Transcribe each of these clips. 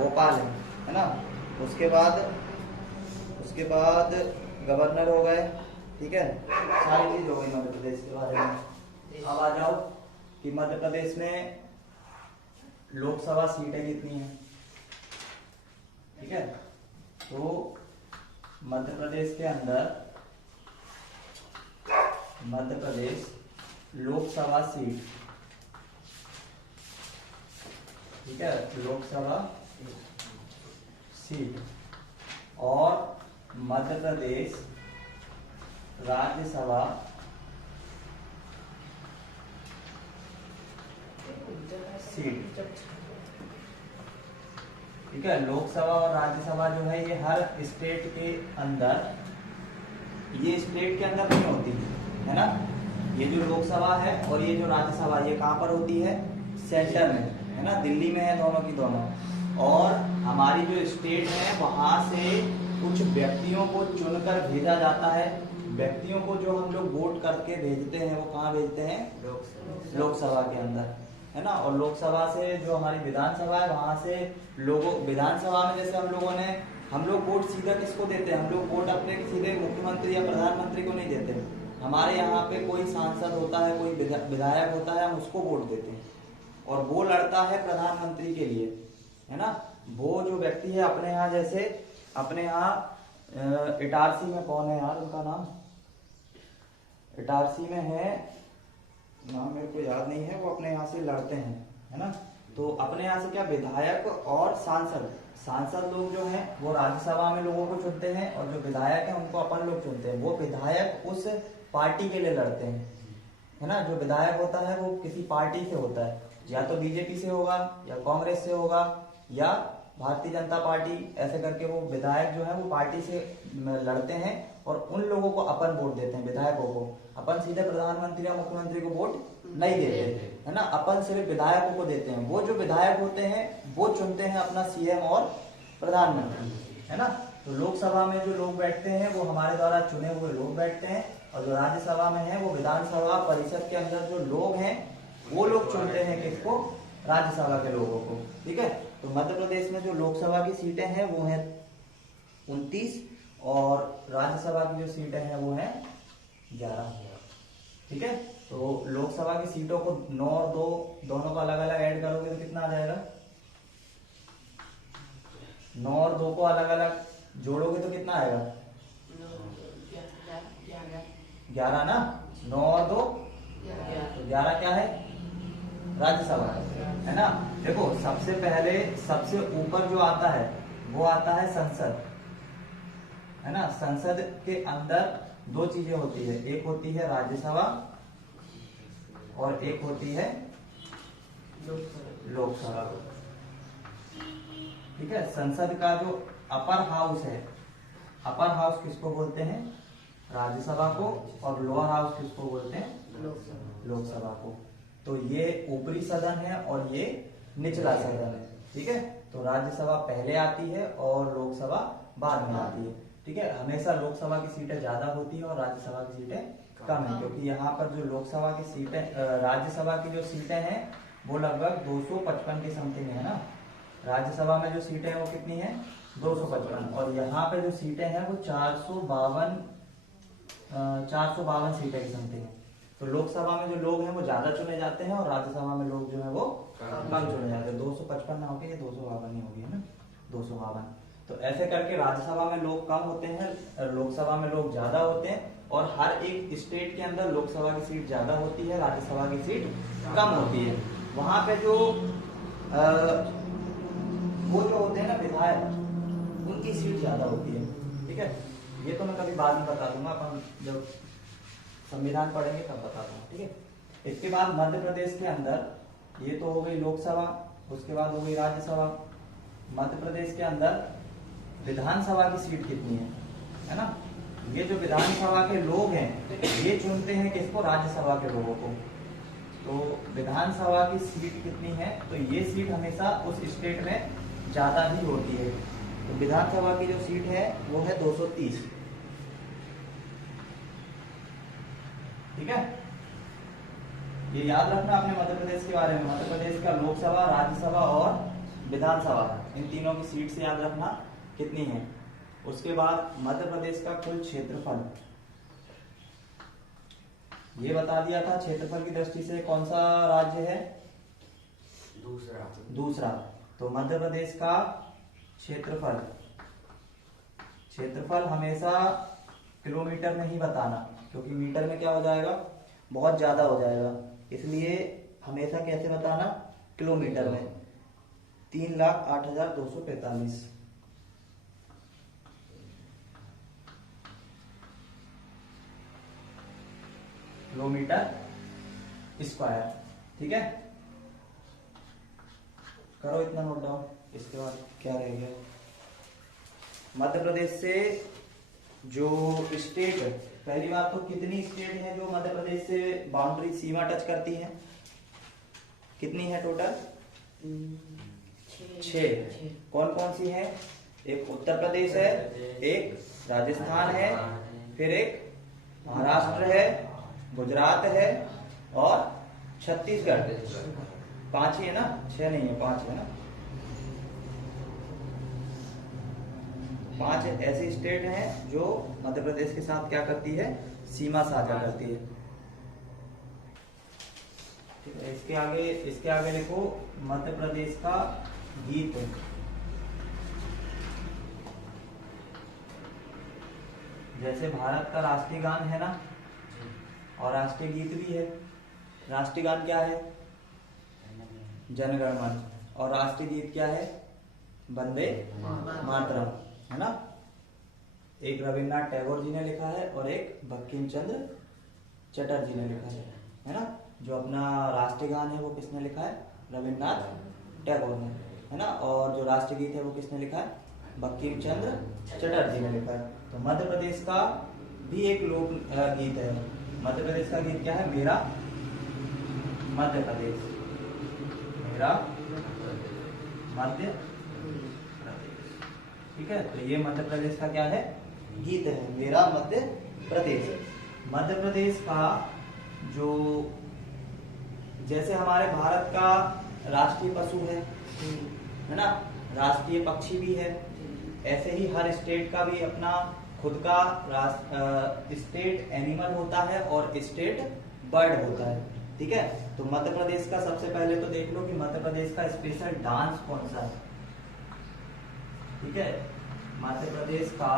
भोपाल है ना। उसके बाद गवर्नर हो गए, ठीक है, सारी चीज हो गई मध्य प्रदेश के बारे में। अब आ जाओ कि मध्य प्रदेश में लोकसभा सीटें कितनी हैं, ठीक है। तो मध्य प्रदेश के अंदर मध्य प्रदेश लोकसभा सीट, ठीक है, लोकसभा सीट और मध्य प्रदेश राज्यसभा सीट, ठीक है। लोकसभा और राज्यसभा जो है ये हर स्टेट के अंदर, ये स्टेट के अंदर नहीं होती है ना। ये जो लोकसभा है और ये जो राज्यसभा, ये कहाँ पर होती है, सेंटर में है ना, दिल्ली में है दोनों की दोनों। और हमारी जो स्टेट है वहां से कुछ व्यक्तियों को चुनकर भेजा जाता है। व्यक्तियों को जो हम लोग वोट करके भेजते हैं वो कहाँ भेजते हैं, लोकसभा के अंदर, है ना। और लोकसभा से जो हमारी विधानसभा है वहां से लोगों, विधानसभा में जैसे हम लोग वोट सीधा किसको देते हैं, हम लोग वोट अपने सीधे मुख्यमंत्री या प्रधानमंत्री को नहीं देते। हमारे यहाँ पे कोई सांसद होता है, कोई विधायक होता है, हम उसको वोट देते हैं और वो लड़ता है प्रधानमंत्री के लिए, है ना। वो जो व्यक्ति है अपने यहाँ, जैसे अपने यहाँ इटारसी में कौन है यार, उनका नाम इटारसी में है, नाम मेरे को याद नहीं है, वो अपने यहाँ से लड़ते हैं, है ना। तो अपने यहाँ से क्या, विधायक और सांसद लोग जो हैं वो राज्यसभा में लोगों को चुनते हैं और जो विधायक हैं उनको अपन लोग चुनते हैं। वो विधायक उस पार्टी के लिए लड़ते हैं, है ना। जो विधायक होता है वो किसी पार्टी से होता है, या तो बीजेपी से होगा या कांग्रेस से होगा या भारतीय जनता पार्टी, ऐसे करके वो विधायक जो है वो पार्टी से लड़ते हैं और उन लोगों को अपन वोट देते हैं, विधायकों को। अपन सीधे प्रधानमंत्री या मुख्यमंत्री को वोट नहीं देते, है ना। अपन सिर्फ विधायकों को देते हैं। वो जो विधायक होते हैं वो चुनते हैं अपना सीएम और प्रधानमंत्री, है ना। तो लोकसभा में जो लोग बैठते हैं वो हमारे द्वारा चुने हुए लोग बैठते हैं और जो राज्यसभा में है वो विधानसभा परिषद के अंदर जो लोग हैं वो लोग चुनते हैं किसको, राज्यसभा के लोगों को, ठीक है। तो मध्य प्रदेश में जो लोकसभा की सीटें हैं वो है 29 और राज्यसभा की जो सीटें हैं वो है 11, ठीक है। तो लोकसभा की सीटों को 9 और 2 दोनों को अलग अलग ऐड करोगे तो कितना आ जाएगा, 9 और 2 को अलग अलग जोड़ोगे तो कितना आएगा, 11 ना। 9 और 2 तो 11 क्या है, राज्यसभा है ना। देखो सबसे पहले सबसे ऊपर जो आता है वो आता है संसद, है ना। संसद के अंदर 2 चीजें होती है, एक होती है राज्यसभा और एक होती है लोकसभा, ठीक है। संसद का जो अपर हाउस है, अपर हाउस किसको बोलते हैं, राज्यसभा को, और लोअर हाउस किसको बोलते हैं, लोकसभा को। तो ये ऊपरी सदन है और ये निचला सदन है, ठीक है। तो राज्यसभा पहले आती है और लोकसभा बाद में आती है, ठीक है। हमेशा लोकसभा की सीटें ज्यादा होती है और राज्यसभा की सीटें कम है, क्योंकि यहाँ पर जो लोकसभा की सीटें, राज्यसभा की जो सीटें हैं वो लगभग 255 के समथिंग है ना। राज्यसभा में जो सीटें हैं वो कितनी है, 255, और यहाँ पे जो सीटें हैं वो 452 सीटें की समथिंग है। तो लोकसभा में जो लोग हैं वो ज्यादा चुने जाते हैं और राज्यसभा में लोग जो है वो कम चुने जाते हैं। 255 ना होगी, ये 252 ही होगी, है ना, 252। तो ऐसे करके राज्यसभा में लोग कम होते हैं, लोकसभा में लोग ज्यादा होते हैं, और हर एक स्टेट के अंदर लोकसभा की सीट ज्यादा होती है, राज्यसभा की सीट कम होती है। वहां पे जो वो जो होते हैं ना विधायक, उनकी सीट ज्यादा होती है, ठीक है। ये तो मैं कभी बाद में बता दूंगा, अपन जब संविधान पढ़ेंगे तब बता दूंगा, ठीक है। इसके बाद मध्य प्रदेश के अंदर, ये तो हो गई लोकसभा, उसके बाद हो गई राज्यसभा। मध्य प्रदेश के अंदर विधानसभा की सीट कितनी है ना। ये जो विधानसभा के लोग हैं ये चुनते हैं किसको, राज्यसभा के लोगों को। तो विधानसभा की सीट कितनी है, तो ये सीट हमेशा उस स्टेट में ज्यादा ही होती है। तो विधानसभा की जो सीट है वो है 230, ठीक है। ये याद रखना आपने मध्य प्रदेश के बारे में। मध्य प्रदेश का लोकसभा, राज्यसभा और विधानसभा, इन तीनों की सीट से याद रखना कितनी है। उसके बाद मध्य प्रदेश का कुल क्षेत्रफल, ये बता दिया था। क्षेत्रफल की दृष्टि से कौन सा राज्य है? दूसरा। तो मध्य प्रदेश का क्षेत्रफल, क्षेत्रफल हमेशा किलोमीटर में ही बताना, क्योंकि मीटर में क्या हो जाएगा, बहुत ज्यादा हो जाएगा, इसलिए हमेशा कैसे बताना, किलोमीटर में। 3,08,245 किलोमीटर स्क्वायर। ठीक है, करो इतना नोट डाउन। इसके बाद क्या रह गया, मध्य प्रदेश से जो स्टेट, पहली बात तो कितनी स्टेट है जो मध्य प्रदेश से बाउंड्री सीमा टच करती है, कितनी है टोटल? 6। कौन कौन सी है? एक उत्तर प्रदेश है, एक राजस्थान है, फिर एक महाराष्ट्र है, गुजरात है और छत्तीसगढ़। 5 ही है ना, 6 नहीं है, 5 है ना। 5 ऐसी स्टेट हैं जो मध्य प्रदेश के साथ क्या करती है, सीमा साझा करती है। ठीक है, इसके आगे देखो, मध्य प्रदेश का गीत, जैसे भारत का राष्ट्रीय गान है ना, और राष्ट्रीय गीत भी है। राष्ट्रीय गान क्या है? जन गण मन। और राष्ट्रीय गीत क्या है? वंदे मातरम, है ना। एक रविन्द्रनाथ टैगोर जी ने लिखा है और एक बंकिम चंद्र चटर्जी ने लिखा है ना। जो अपना राष्ट्रीय गान है वो किसने लिखा है? रविन्द्रनाथ टैगोर ने, है ना। और जो राष्ट्रीय गीत है वो किसने लिखा है? बंकिम चंद्र चटर्जी ने लिखा है। तो मध्य प्रदेश का भी एक लोक गीत है। मध्य प्रदेश का गीत क्या है? मेरा मध्य प्रदेश, मेरा मध्य प्रदेश। ठीक है, तो ये मध्य प्रदेश का क्या है? गीत है, मेरा मध्य प्रदेश। मध्य प्रदेश का जो, जैसे हमारे भारत का राष्ट्रीय पशु है ना, राष्ट्रीय पक्षी भी है, ऐसे ही हर स्टेट का भी अपना खुद का स्टेट एनिमल होता है और स्टेट बर्ड होता है। ठीक है, तो मध्य प्रदेश का सबसे पहले तो देख लो कि मध्य प्रदेश का स्पेशल डांस कौन सा है। ठीक है, मध्य प्रदेश का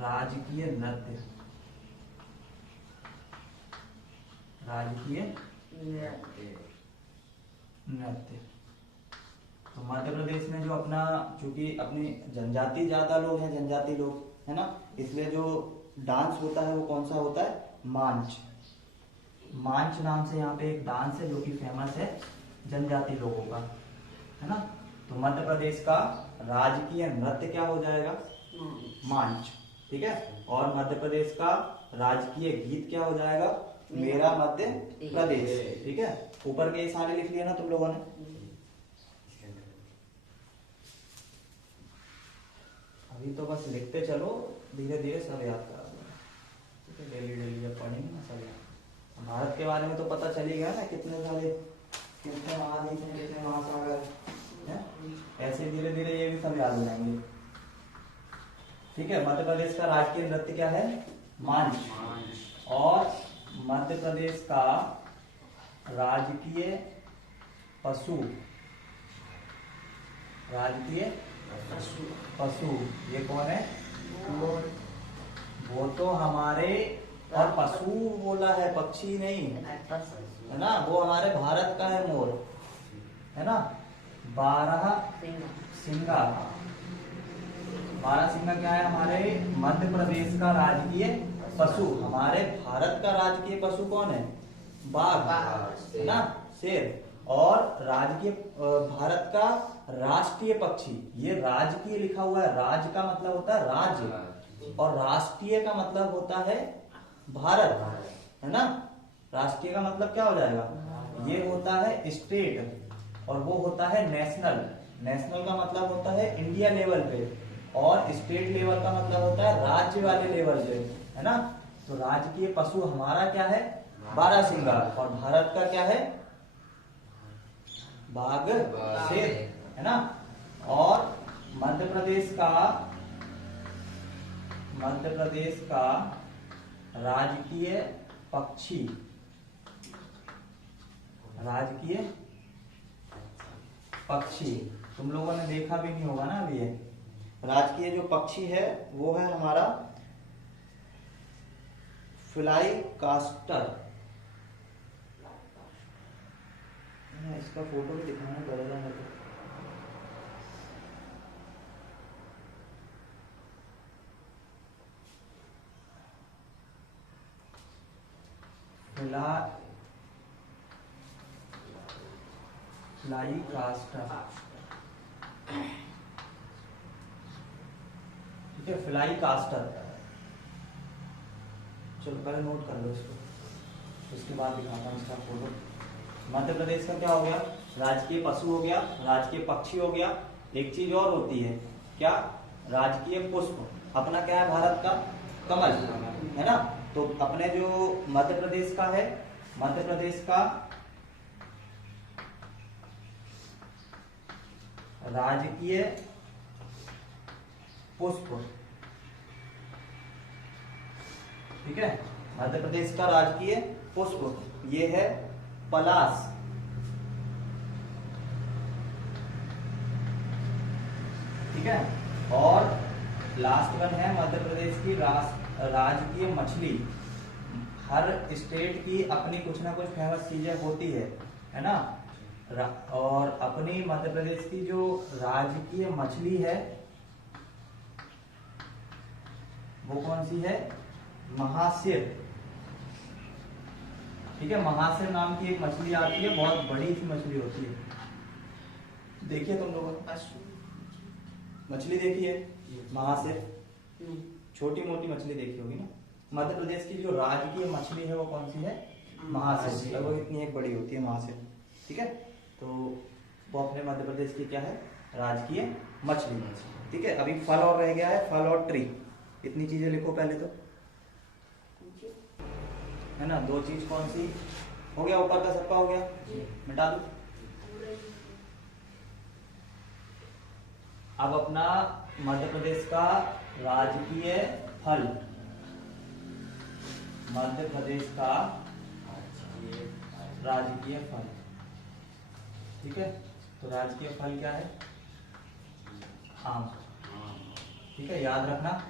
राजकीय नृत्य, राजकीय नृत्य। तो मध्य प्रदेश में जो अपना, चूंकि अपनी जनजाति ज्यादा लोग हैं, जनजाति लोग, है ना, इसलिए जो डांस होता है वो कौन सा होता है? मांच। मांच नाम से यहाँ पे एक डांस है जो कि फेमस है जनजाति लोगों का, है ना। तो मध्य प्रदेश का राजकीय नृत्य क्या हो जाएगा? मांच। ठीक है, और मध्य प्रदेश का राजकीय गीत क्या हो जाएगा? मेरा मध्य प्रदेश। ठीक है, ऊपर के सारे लिख लिया ना तुम लोगों ने। अभी तो बस लिखते चलो, धीरे धीरे सब याद करा दो। डेली डेली जब पढ़ेंगे ना सब याद। भारत के बारे में तो पता चल ही गया ना, कितने सारे, कितने महाद्वीप हैं, कितने महासागर हैं, ऐसे धीरे धीरे ये भी सब याद हो जाएंगे। ठीक है, मध्य प्रदेश का राजकीय नृत्य क्या है? मांच। और मध्य प्रदेश का राजकीय पशु, राजकीय पशु ये कौन है? वो तो हमारे, और पशु बोला है, पक्षी नहीं है ना, वो हमारे भारत का है मोर, है ना। 12 सिंगा, 12 सिंगा क्या है? हमारे मध्य प्रदेश का राजकीय पशु। हमारे भारत का राजकीय पशु कौन है? बाघ, है ना, शेर। और राजकीय, भारत का राष्ट्रीय पक्षी, ये राजकीय लिखा हुआ है, राज का मतलब होता है राज्य, और राष्ट्रीय का मतलब होता है भारत, है ना। राष्ट्रीय का मतलब क्या हो जाएगा? ये होता है स्टेट, और वो होता है नेशनल। नेशनल का मतलब होता है इंडिया लेवल पे, और स्टेट लेवल का मतलब होता है राज्य वाले लेवल पे, है ना। तो राजकीय पशु हमारा क्या है? बारहसिंगा। और भारत का क्या है? बाघ, शेर, है ना। और मध्य प्रदेश का राजकीय पक्षी, तुम लोगों ने देखा भी नहीं होगा ना अभी। ये राजकीय जो पक्षी है वो है हमारा फ्लाई कास्टर। इसका फोटो भी दिखाना पड़ेगा मेरे को। फ्लाई कास्टर, ठीक है, फ्लाई कास्टर। चलो पहले नोट कर लो इसको, उसके बाद दिखाता हूँ इसका फोटो। मध्य प्रदेश का क्या हो गया? राजकीय पशु हो गया, राजकीय पक्षी हो गया। एक चीज और होती है क्या? राजकीय पुष्प। अपना क्या है भारत का? कमल, है ना। तो अपने जो मध्य प्रदेश का है, मध्य प्रदेश का राजकीय पुष्प, ठीक है, मध्य प्रदेश का राजकीय पुष्प ये है पलाश। ठीक है। और लास्ट वन है मध्य प्रदेश की राजकीय मछली। हर स्टेट की अपनी कुछ ना कुछ फेमस चीजें होती है ना। और अपनी मध्य प्रदेश की जो राजकीय मछली है वो कौन सी है? महासिर। ठीक है, महासिर नाम की एक मछली आती है, बहुत बड़ी सी मछली होती है। देखिए तुम लोगों ने मछली देखी है महासिर? छोटी मोटी मछली देखी होगी ना। मध्य प्रदेश की जो राजकीय मछली है वो कौन सी है? महासिर। लगभग इतनी एक बड़ी होती है महासिर। ठीक है, तो वो अपने मध्य प्रदेश की क्या है? राजकीय मछली। ठीक है, अभी फल और रह गया है, फल और ट्री। इतनी चीजें लिखो पहले तो, है ना। दो चीज कौन सी हो गया? ऊपर का सबका हो गया, मिटा दो। अब अपना मध्य प्रदेश का राजकीय फल, मध्य प्रदेश का राजकीय फल, ठीक है। तो राजकीय फल क्या है? आम। ठीक है, याद रखना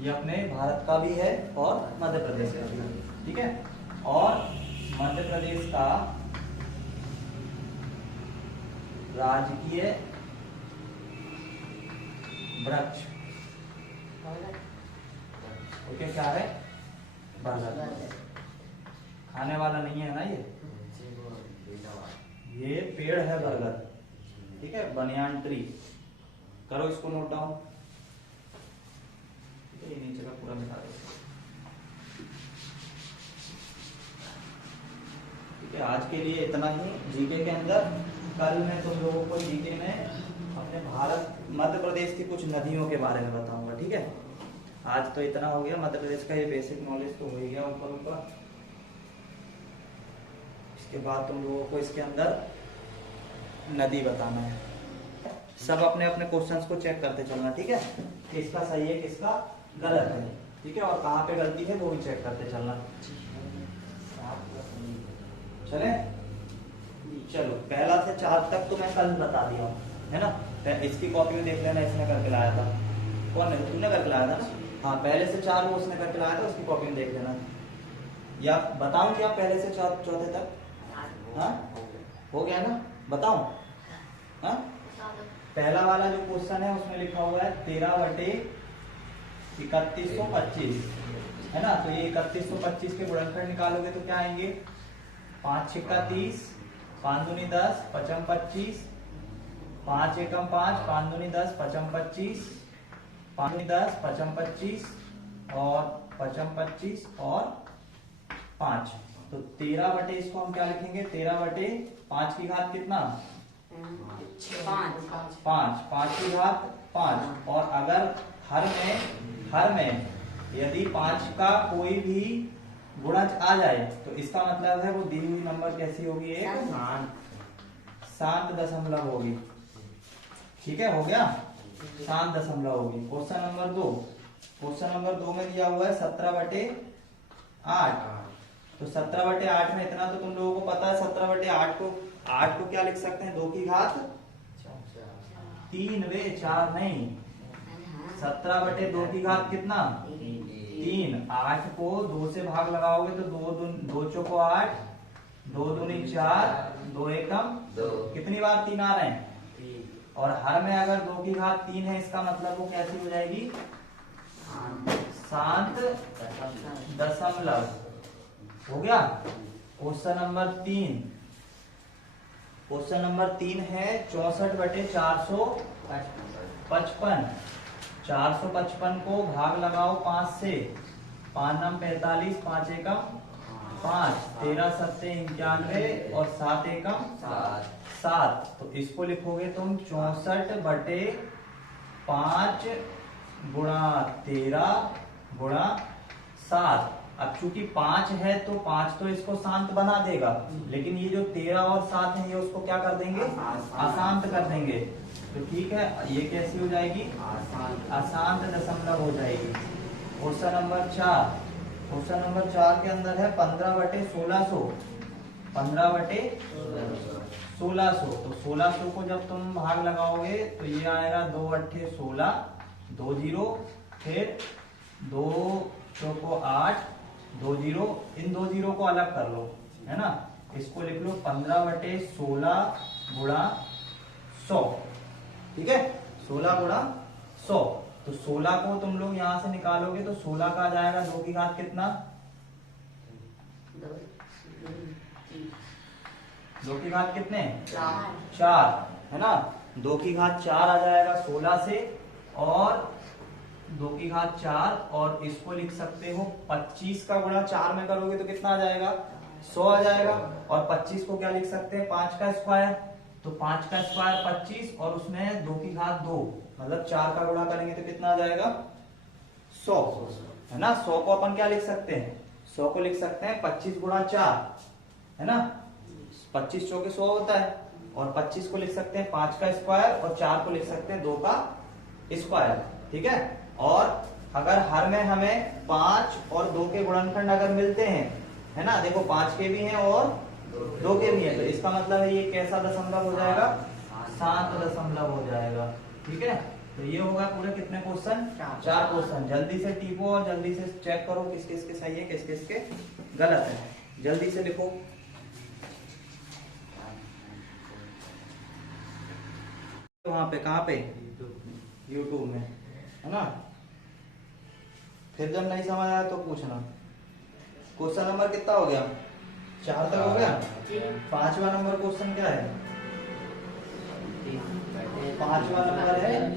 ये अपने भारत का भी है और मध्य प्रदेश का भी है। ठीक है, और मध्य प्रदेश का राजकीय वृक्ष ओके क्या है? बरगद। खाने वाला नहीं है ना ये पेड़ है बरगद। ठीक है, बनियान ट्री। करो इसको नोट डाउन। ये नीचे का पूरा मिटा दो। ठीक है, आज के लिए इतना ही जीके के अंदर। कल मैं तुम लोगों को जीके में अपने भारत मध्य प्रदेश की कुछ नदियों के बारे में बताऊंगा। ठीक है, आज तो इतना हो गया। मध्य प्रदेश का ये बेसिक नॉलेज तो हो ही गया ऊपर ऊपर। इसके बाद तुम लोगों को इसके अंदर नदी बताना है। सब अपने अपने क्वेश्चंस को चेक करते चलना। ठीक है, किसका सही है किसका गलत है। ठीक है, और कहाँ पे गलती है वो भी चेक करते चलना। चले, चलो पहला से 4 तक तो मैं कल बता दिया हूँ, है ना। इसकी कॉपी में देख लेना, इसने करके लाया था। कौन है? तुमने करके लाया था ना। हाँ, पहले से 4 वो उसने करके लाया था, उसकी कॉपी में देख लेना। या बताऊं क्या पहले से चौथे तक? हाँ, हो गया ना, बताऊं? हाँ, पहला वाला जो क्वेश्चन है उसमें लिखा हुआ है 13/3125, है ना। तो ये 3125 के गुणनखंड निकालोगे तो क्या आएंगे? 5 छक्का 30, 5 दूनी 10, 55 25, 5 एकम 5, 5 दूनी 10, 55 25, 5 दूनी 10, 55 25 और 55 25 और 5। तो 13 बटे इसको हम क्या लिखेंगे? 13/5 की घात कितना? 5 5 की घात 5। और अगर हर में यदि 5 का कोई भी गुणज आ जाए तो इसका मतलब है वो दी हुई नंबर कैसी होगी, एक शांत दशमलव होगी। ठीक है, हो गया, शांत दशमलव होगी। क्वेश्चन नंबर 2, क्वेश्चन नंबर 2 में दिया हुआ है 17/8। तो 17/8 में इतना तो तुम लोगों को पता है, 17/8 को क्या लिख सकते हैं, 2 की घात 3 वे 4 नहीं, 17/2 की घात कितना 3। 8 को 2 से भाग लगाओगे तो 2 चौको 8, 2 दूनी 4, 2 एकम 2, कितनी बार 3 आ रहे हैं। और हर में अगर 2 की घात 3 है, इसका मतलब वो कैसी हो जाएगी, शांत दशमलव। हो गया। क्वेश्चन नंबर 3, क्वेश्चन नंबर 3 है 64/455। 455 को भाग लगाओ 5 से, 5 नम 45, 5 एकम 5, 13 सत्ते 91 और 7 एकम 7। तो इसको लिखोगे तुम 64/5 गुणा 13 गुणा 7। अब चूंकि 5 है तो 5 तो इसको शांत बना देगा, लेकिन ये जो 13 और 7 है ये उसको क्या कर देंगे, अशांत कर देंगे। तो ठीक है, ये कैसी हो जाएगी, अशांत दशमलव हो जाएगी। क्वेश्चन नंबर 4, क्वेश्चन नंबर 4 के अंदर है 15/1600। 15/1600, तो 1600 को जब तुम भाग लगाओगे तो ये आएगा 2 अट्ठे 16, 2 जीरो, फिर 2 चौको 8, 2 जीरो, इन 2 जीरो को अलग कर लो, है ना। इसको लिख लो 15/16 गुणा 100। ठीक है, 16 गुणा 100। तो 16 को तुम लोग यहां से निकालोगे तो 16 का आ जाएगा 2 की घात कितना, 2 की घात कितने 4, है ना। 2 की घात 4 आ जाएगा 16 से, और 2 की घात 4, और इसको लिख सकते हो 25 का गुणा 4 में करोगे तो कितना आ जाएगा, 100 आ जाएगा। और 25 को क्या लिख सकते हैं, 5 का स्क्वायर। तो 5 का स्क्वायर 25, और उसमें 2 की घात 2, मतलब 4 का गुणा करेंगे तो कितना आ जाएगा, 100, है ना। 100 को अपन क्या लिख सकते हैं, 100 को लिख सकते हैं 25 गुणा 4, है ना। 25 चौके 100 होता है, और 25 को लिख सकते हैं 5 का स्क्वायर, और 4 को लिख सकते हैं 2 का स्क्वायर। ठीक है। और अगर हर में हमें 5 और 2 के गुणनखंड अगर मिलते हैं, है ना, देखो 5 के भी हैं और 2 के भी हैं, तो इसका मतलब है ये कैसा दशमलव हो जाएगा, शांत दशमलव हो जाएगा। ठीक है, तो ये होगा पूरे कितने क्वेश्चन, 4 क्वेश्चन। जल्दी से टीपो और जल्दी से चेक करो किस किस के सही है, किस किस के गलत है। जल्दी से लिखो। वहां पे कहाँ पे, यूट्यूब में, है ना। फिर जब नहीं समझ आया तो पूछना। क्वेश्चन नंबर कितना हो गया, 4 तक हो गया। 5वां नंबर क्वेश्चन क्या है, 5वां नंबर है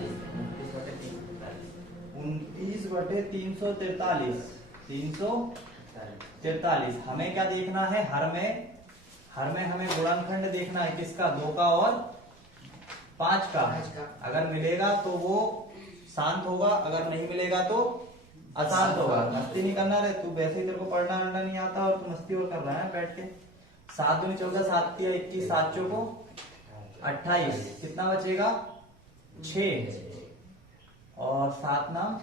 29/343। 343। हमें क्या देखना है, हर में हमें गुणनखंड देखना है, किसका, 2 का और 5 का। अगर मिलेगा तो वो शांत होगा, अगर नहीं मिलेगा तो अशांत होगा। मस्ती नहीं करना रे तू, वैसे ही तेरे को पढ़ना वढ़ना नहीं आता और तू मस्ती और कर रहा है बैठ के। 7 दूनी 14, 7 तिया 21, 7 चौको 28, कितना बचेगा 6, और 7 नाम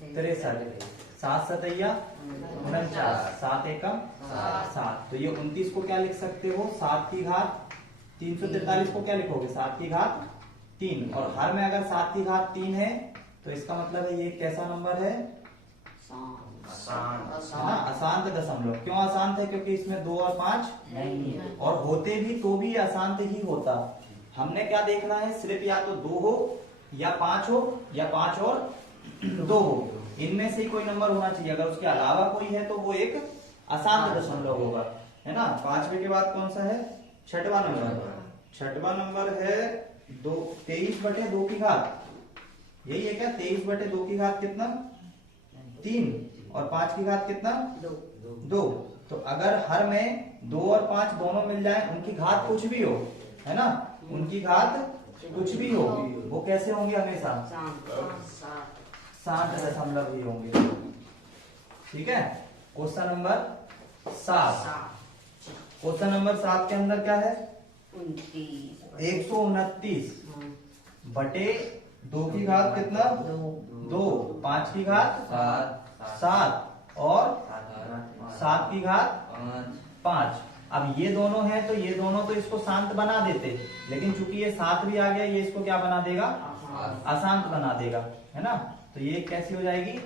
63, 7 सतैया 49, 7 एकम 7। तो ये 29 को क्या लिख सकते हो, 7 की घात 343 को क्या लिखोगे, 7 की घात 3। और हर में अगर 7 की घात 3 है तो इसका मतलब है ये कैसा नंबर है, अशांत दशमलव। क्यों अशांत है, क्योंकि इसमें 2 और 5 नहीं है, और होते भी तो भी अशांत ही होता। हमने क्या देखना है, सिर्फ या तो 2 हो या 5 हो, या 5 और 2 हो, इनमें से ही कोई नंबर होना चाहिए। अगर उसके अलावा कोई है तो वो एक अशांत दशमलव होगा, है ना। 5वें के बाद कौन सा है, 6वां नंबर। 6वां नंबर है 23/2 की घात। यही है क्या, 23/2 की घात कितना 3, और 5 की घात कितना 2। तो अगर हर में 2 और 5 दोनों मिल जाए, उनकी घात कुछ भी हो, है ना, उनकी घात कुछ भी हो, वो कैसे होंगे, हमेशा शांत दशमलव ही होंगे। ठीक है। Question number 7। क्वेश्चन नंबर 7 के अंदर क्या है? 129 बटे 2 की घात कितना? 2, 5 की घात 7 और 7 की घात 5। अब ये दोनों है तो ये दोनों तो इसको शांत बना देते, लेकिन चूंकि ये 7 भी आ गया, ये इसको क्या बना देगा? अशांत बना देगा, है ना। तो ये कैसी हो जाएगी?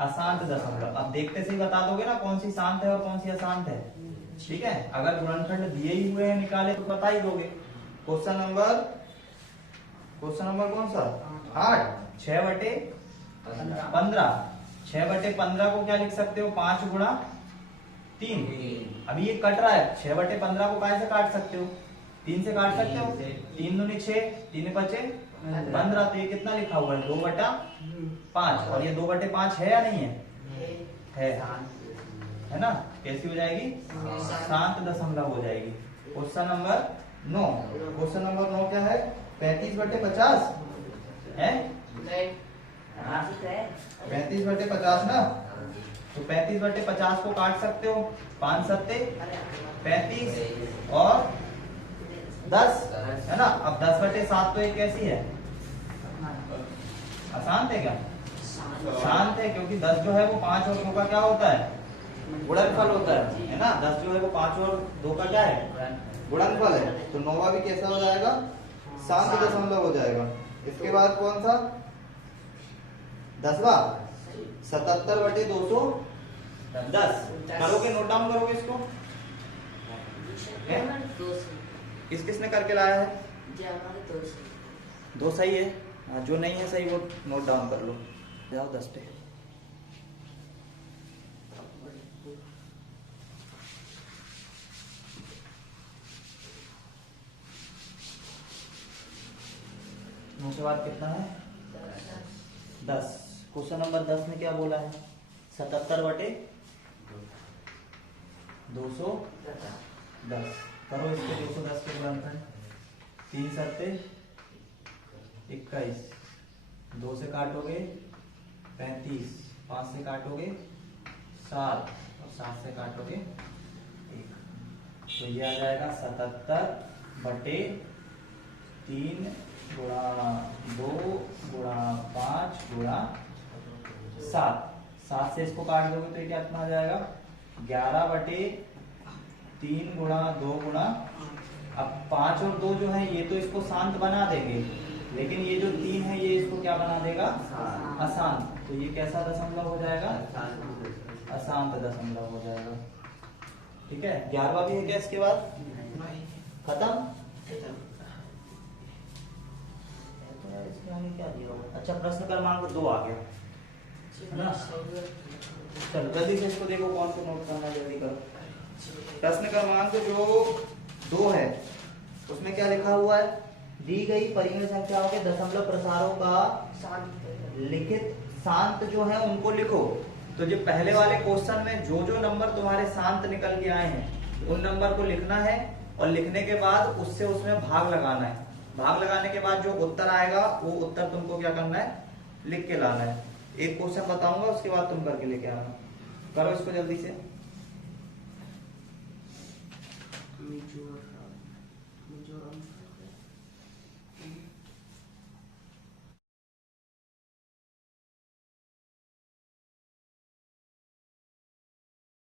अशांत दशमलव। अब देखते से ही बता दोगे ना कौन सी शांत है और कौन सी अशांत है, ठीक है। अगर गुणनखंड दिए ही हुए हैं निकाले तो बता ही दोगे। क्वेश्चन नंबर कौन सा? 8। 6 बटे 15। 6 बटे 15 को क्या लिख सकते हो? 5 गुणा 3। अभी ये कट रहा है, 6 बटे 15 को काय से काट सकते हो? 3 से काट सकते हो। 3 दूनी 6, 3 बचे 15। तो ये कितना लिखा हुआ है? 2 बटा 5। और ये 2 बटे 5 है या नहीं है? है ना। कैसी हो जाएगी? शांत दशमलव हो जाएगी। Question number 9। क्वेश्चन नंबर 9 क्या है? 35 बटे 50 है। 35 बटे 50 ना। तो 35 बटे 50 को काट सकते हो। 5 सत्ते 35 और 10, है ना। अब 10 बटे 7 तो एक कैसी है? अशांत है क्या? शांत है, क्योंकि 10 जो है वो 5 और 2 का क्या होता है? गुणनफल होता है ना। 10 जो है वो 5 और 2 का क्या है? गुणनफल है। तो 9वां भी कैसा हो जाएगा? शांत दशमलव हो जाएगा। इसके बाद कौन सा? 10वां 77 बटे 210। करोगे? नोट डाउन करोगे इसको? किस किसने करके लाया है? 2 सही है। जो नहीं है सही वो नोट डाउन कर लो। जाओ 10 पे। नौ के बाद कितना है? 10। क्वेश्चन नंबर 10 में क्या बोला है? 77 बटे 210। करो इसके 210 के गुणनखंड। 3 सत्ते 21, 2 से काटोगे 35, 5 से काटोगे 7 और 7 से काटोगे 1। तो ये आ जाएगा 77 बटे 3 गुणा 2 गुणा 5 गुणा 7। 7 से इसको काट दोगे तो ये क्या कितना आ जाएगा? 11 बटे 3 गुणा 2 गुणा। अब 5 और 2 जो है ये तो इसको शांत बना देंगे, लेकिन ये जो 3 है ये इसको क्या बना देगा? अशांत। तो ये कैसा दशमलव हो जाएगा? अशांत दशमलव हो जाएगा, ठीक है। 11वां भी है क्या इसके बाद? खत्म। क्या दिया? अच्छा, प्रश्न क्रमांक 2 आ गया, है ना। चलो जल्दी से इसको देखो, कौन सा नोट करना है जल्दी करो। प्रश्न क्रमांक जो 2 है उसमें क्या लिखा हुआ है? दी गई परिमेय संख्याओं के दशमलव प्रसारों का लिखित शांत जो है उनको लिखो। तो जो पहले वाले क्वेश्चन में जो जो नंबर तुम्हारे शांत निकल के आए हैं उन नंबर को लिखना है, और लिखने के बाद उससे उसमें भाग लगाना है। भाग लगाने के बाद जो उत्तर आएगा वो उत्तर तुमको क्या करना है? लिख के लाना है। एक क्वेश्चन बताऊंगा उसके बाद तुम करके लेके आना। करो इसको जल्दी से। जो